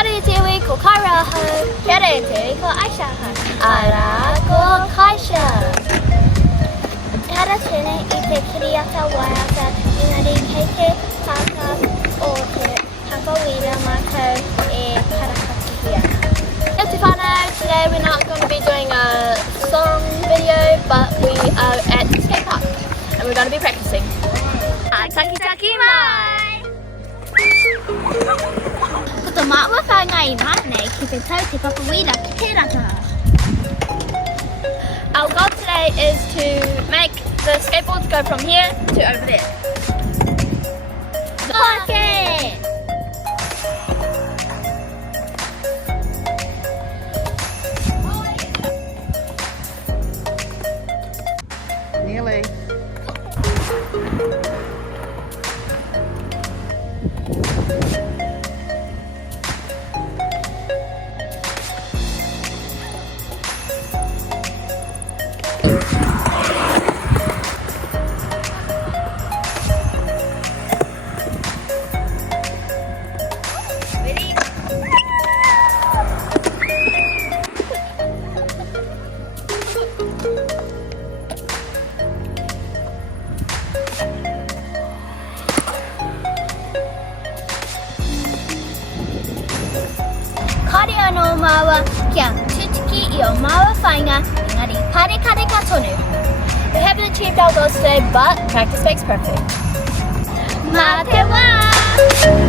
Kia Tiwi ko Kyra ho. Kia Tiwi ko Aisha ho. Ara ko Kysha. Tara tene ite kiriata waiata ingari keite taka o te Papawīra mako e Pārekareka. Today we're not going to be doing a song video, but we are at the skatepark and we're going to be practicing. Taki mai! Ko te māua whāngai nei ki te tau te Papawīra ki te rata. Our goal today is to make the skateboards go from here to over there. Poke! Nearly. Kare anō māua kia tutiki I o māua whainga engari Pārekareka tonu. We haven't achieved our goals today, but practice makes perfect. Mā te wā!